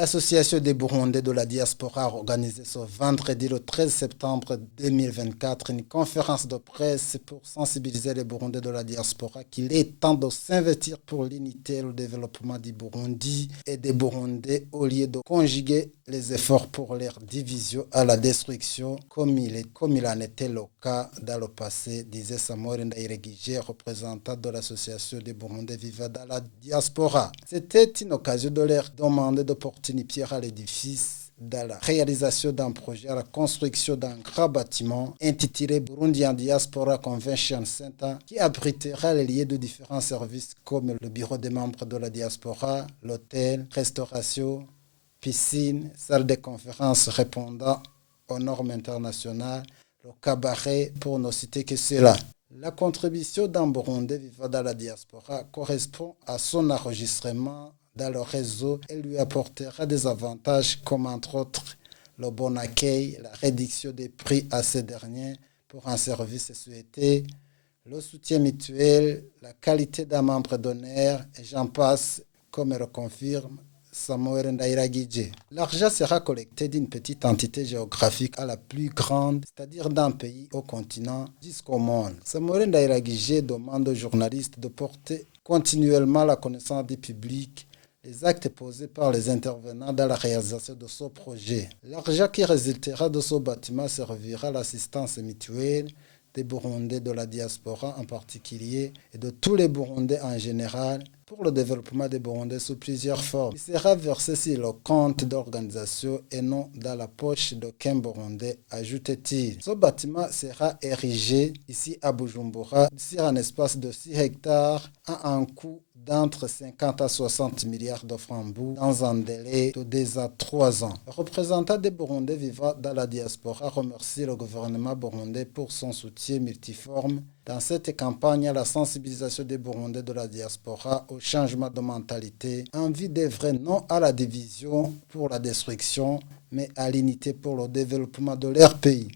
L'Association des Burundais de la diaspora a organisé ce vendredi le 13 septembre 2024 une conférence de presse pour sensibiliser les Burundais de la diaspora qu'il est temps de s'investir pour l'unité et le développement du Burundi et des Burundais au lieu de conjuguer les efforts pour leur division à la destruction comme il en était le cas dans le passé, disait Samuel Ndairegije, représentant de l'Association des Burundais vivant dans la diaspora. C'était une occasion de leur demander de porter une pierre à l'édifice dans la réalisation d'un projet à la construction d'un grand bâtiment intitulé Burundi en Diaspora Convention Center qui abritera les lieux de différents services comme le bureau des membres de la diaspora, l'hôtel, restauration, piscine, salle de conférence répondant aux normes internationales, le cabaret pour ne citer que cela. La contribution d'un Burundais vivant dans la diaspora correspond à son enregistrement dans le réseau et lui apportera des avantages comme entre autres le bon accueil, la réduction des prix à ces derniers pour un service souhaité, le soutien mutuel, la qualité d'un membre d'honneur et j'en passe comme le confirme Samuel Ndairegije. L'argent sera collecté d'une petite entité géographique à la plus grande, c'est-à-dire d'un pays au continent jusqu'au monde. Samuel Ndairegije demande aux journalistes de porter continuellement la connaissance du public les actes posés par les intervenants dans la réalisation de ce projet. L'argent qui résultera de ce bâtiment servira à l'assistance mutuelle des Burundais de la diaspora en particulier et de tous les Burundais en général pour le développement des Burundais sous plusieurs formes. Il sera versé sur le compte d'organisation et non dans la poche d'aucun Burundais, ajoute-t-il. Ce bâtiment sera érigé ici à Bujumbura sur un espace de 6 hectares à un coût d'entre 50 à 60 milliards de francs dans un délai de 2 à 3 ans. Le représentant des Burundais vivant dans la diaspora remercie le gouvernement burundais pour son soutien multiforme dans cette campagne à la sensibilisation des Burundais de la diaspora au changement de mentalité, envie d'œuvrer non à la division pour la destruction, mais à l'unité pour le développement de leur pays.